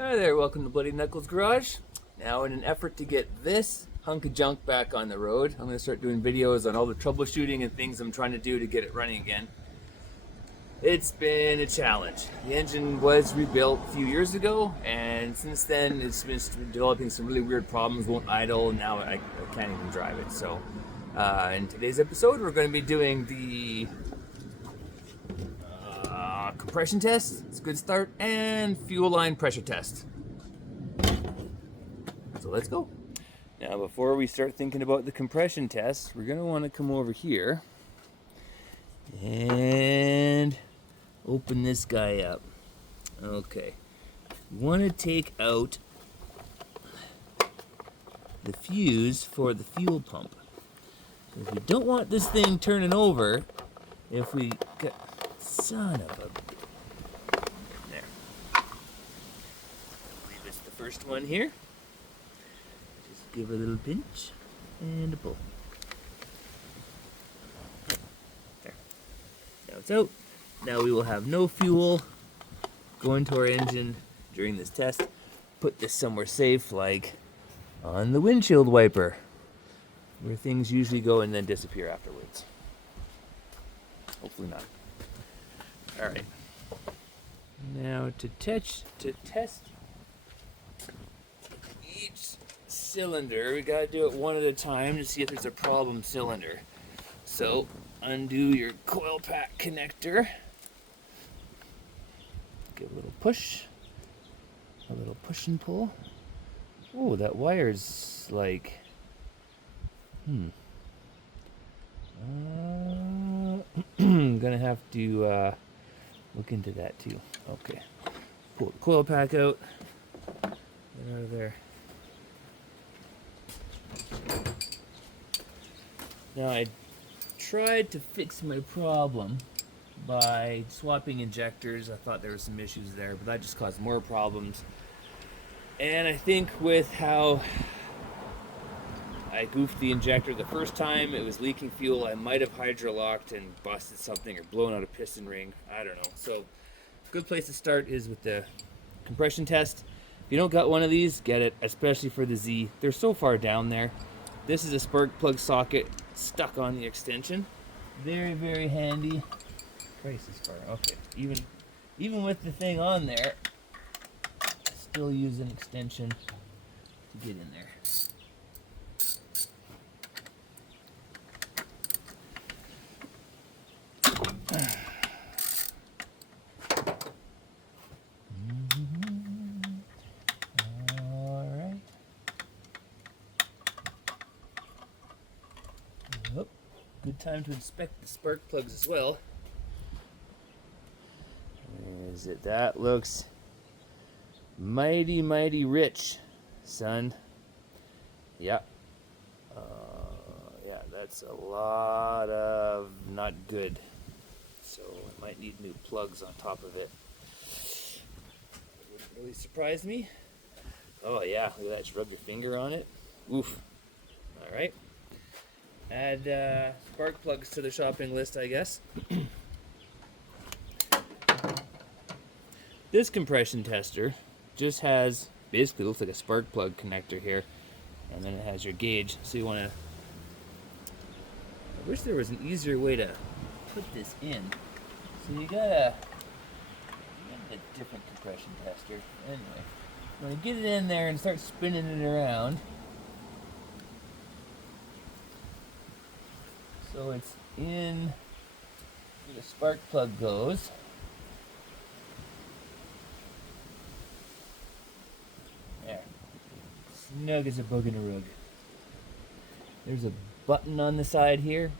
Hi there, welcome to Bloody Knuckles Garage. Now in an effort to get this hunk of junk back on the road, I'm going to start doing videos on all the troubleshooting and things I'm trying to do to get it running again. It's been a challenge. The engine was rebuilt a few years ago, and since then it's been developing some really weird problems, won't idle, and now I can't even drive it. So in today's episode we're going to be doing the compression test, it's a good start, and fuel line pressure test. So let's go. Now before we start thinking about the compression test, we're going to want to come over here and open this guy up. Okay. You want to take out the fuse for the fuel pump. Because we don't want this thing turning over if we got... Son of a... There. I believe it's the first one here. Just give a little pinch and a pull. There. Now it's out. Now we will have no fuel going to our engine during this test. Put this somewhere safe, like on the windshield wiper, where things usually go and then disappear afterwards. Hopefully not. All right. Now to test each cylinder, we gotta do it one at a time to see if there's a problem cylinder. So undo your coil pack connector. Give a little push, a little push and pull. Oh, that wire's like, I'm gonna have to look into that too. Okay, pull the coil pack out. Get out of there. Now I tried to fix my problem by swapping injectors. I thought there were some issues there, but that just caused more problems. And I think with how I goofed the injector the first time, it was leaking fuel. I might have hydrolocked and busted something or blown out a piston ring. I don't know. So a good place to start is with the compression test. If you don't got one of these, get it, especially for the Z. They're so far down there. This is a spark plug socket stuck on the extension. Very, very handy. Christ, is far. Okay. Even with the thing on there, still use an extension to get in there. All right. Oh, good time to inspect the spark plugs as well. Is it? That looks mighty, mighty rich, son. Yep. Yeah, that's a lot of not good. So I might need new plugs on top of it. Wouldn't really surprise me. Oh yeah, look at that. Just rub your finger on it. Oof. All right. Add spark plugs to the shopping list, I guess. This compression tester just has, basically looks like a spark plug connector here, and then it has your gauge. So you want to, I wish there was an easier way to put this in. So you got a different compression tester. Anyway, I'm going to get it in there and start spinning it around. So it's in where the spark plug goes. There. Snug as a bug in a rug. There's a button on the side here.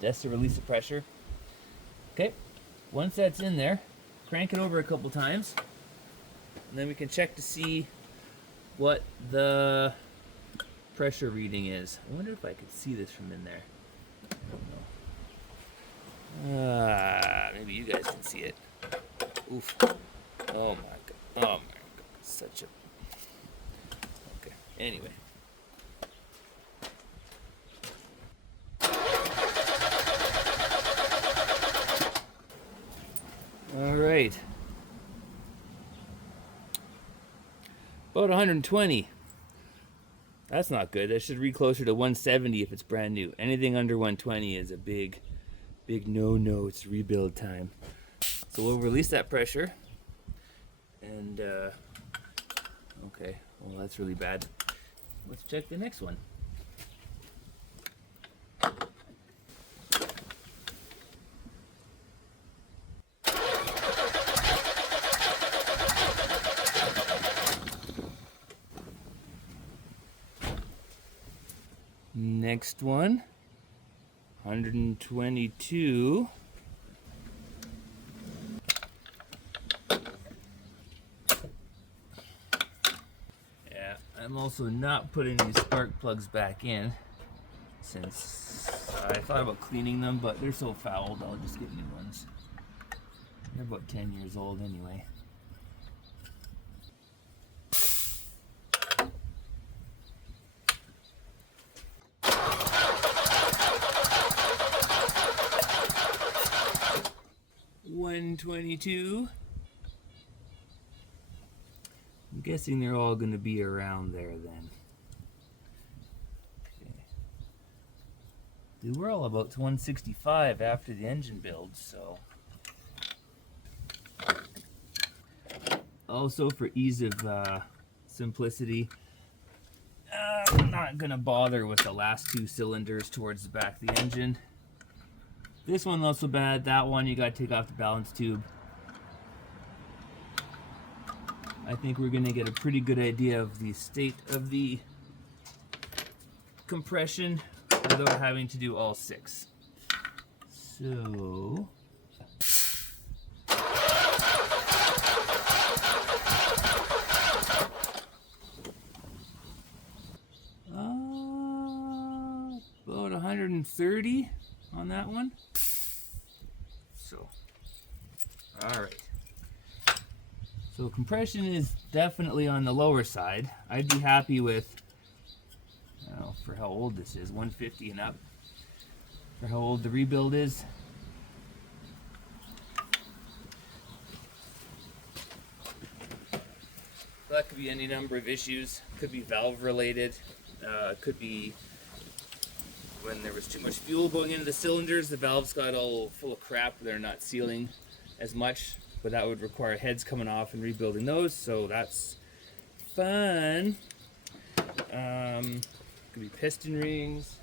That's to release the pressure. Okay, once that's in there, crank it over a couple times, and then we can check to see what the pressure reading is. I wonder if I could see this from in there. I don't know. Maybe you guys can see it. Oof. Oh my god. Oh my god. Such a... Okay, anyway. All right. About 120. That's not good. That should read closer to 170 if it's brand new. Anything under 120 is a big no-no. It's rebuild time. So we'll release that pressure. And, okay. Well, that's really bad. Let's check the next one. Next one, 122. Yeah, I'm also not putting these spark plugs back in since I thought about cleaning them, but they're so fouled, I'll just get new ones. They're about 10 years old anyway. $122. I'm guessing they're all going to be around there then. Okay. They were all about 165 after the engine build, so. Also, for ease of simplicity, I'm not going to bother with the last two cylinders towards the back of the engine. This one not so bad. That one you got to take off the balance tube. I think we're going to get a pretty good idea of the state of the compression without having to do all six. So about 130 on that one. So, all right. So compression is definitely on the lower side. I'd be happy with, for how old this is, 150 and up. For how old the rebuild is. That could be any number of issues. Could be valve related. Could be when there was too much fuel going into the cylinders, the valves got all full of crap. They're not sealing as much, but that would require heads coming off and rebuilding those, so that's fun. Could be piston rings.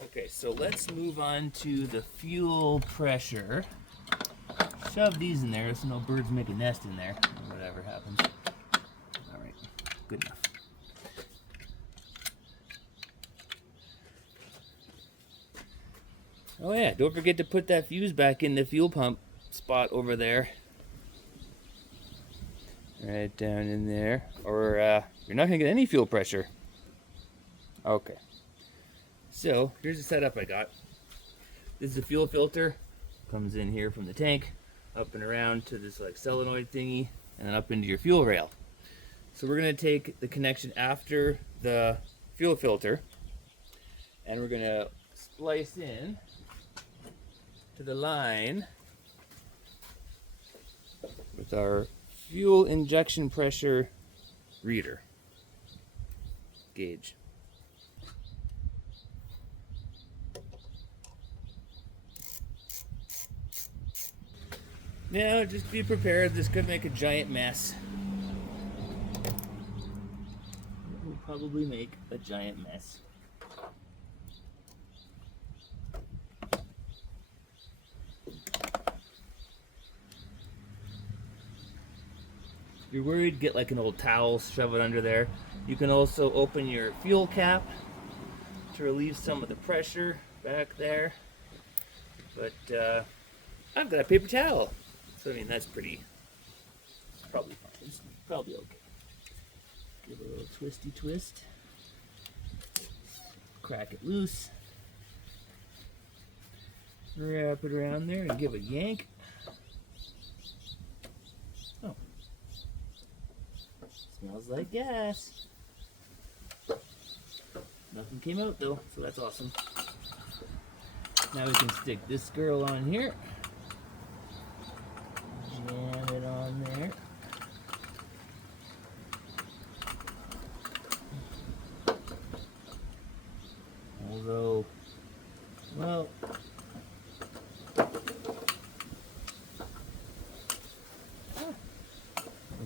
Okay, so let's move on to the fuel pressure. Shove these in there so no birds make a nest in there, or whatever happens. All right, good enough. Oh yeah, don't forget to put that fuse back in the fuel pump spot over there. Right down in there, or you're not gonna get any fuel pressure. Okay. So, here's the setup I got. This is a fuel filter. Comes in here from the tank, up and around to this like solenoid thingy, and then up into your fuel rail. So we're gonna take the connection after the fuel filter, and we're gonna splice in to the line with our fuel injection pressure reader gauge. Now, just be prepared, this could make a giant mess. It will probably make a giant mess. If you're worried, get like an old towel, shove it under there. You can also open your fuel cap to relieve some of the pressure back there. But I've got a paper towel. So I mean, that's probably fine. It's probably okay. Give it a little twisty twist. Crack it loose. Wrap it around there and give a yank. Oh. Smells like gas. Nothing came out though, so that's awesome. Now we can stick this girl on here. Jam it on there.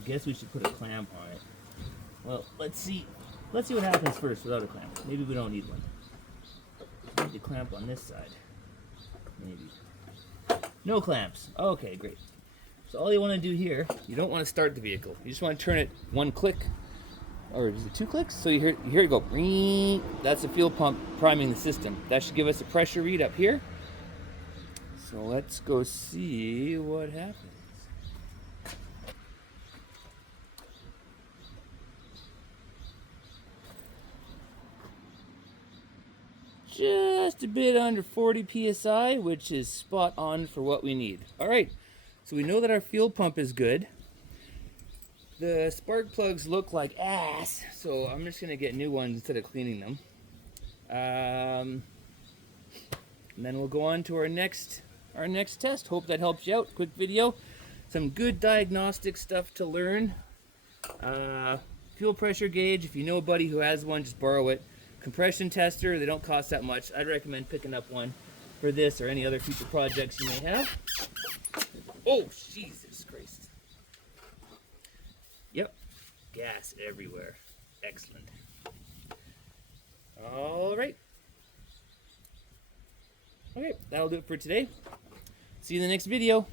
guess we should put a clamp on it. Well, let's see. Let's see what happens first without a clamp. Maybe we don't need one. Need the clamp on this side. Maybe. No clamps. Okay, great. So all you want to do here, you don't want to start the vehicle. You just want to turn it one click, or is it 2 clicks? So you hear it go. Ring. That's the fuel pump priming the system. That should give us a pressure read up here. So let's go see what happens. Just a bit under 40 psi, which is spot on for what we need. All right, so we know that our fuel pump is good. The spark plugs look like ass, so I'm just gonna get new ones instead of cleaning them. And then we'll go on to our next test. Hope that helps you out. Quick video, some good diagnostic stuff to learn. Fuel pressure gauge. If you know a buddy who has one, just borrow it. Compression tester, they don't cost that much. I'd recommend picking up one for this or any other future projects you may have. Oh, Jesus Christ. Yep, gas everywhere. Excellent. All right. Okay, that'll do it for today. See you in the next video.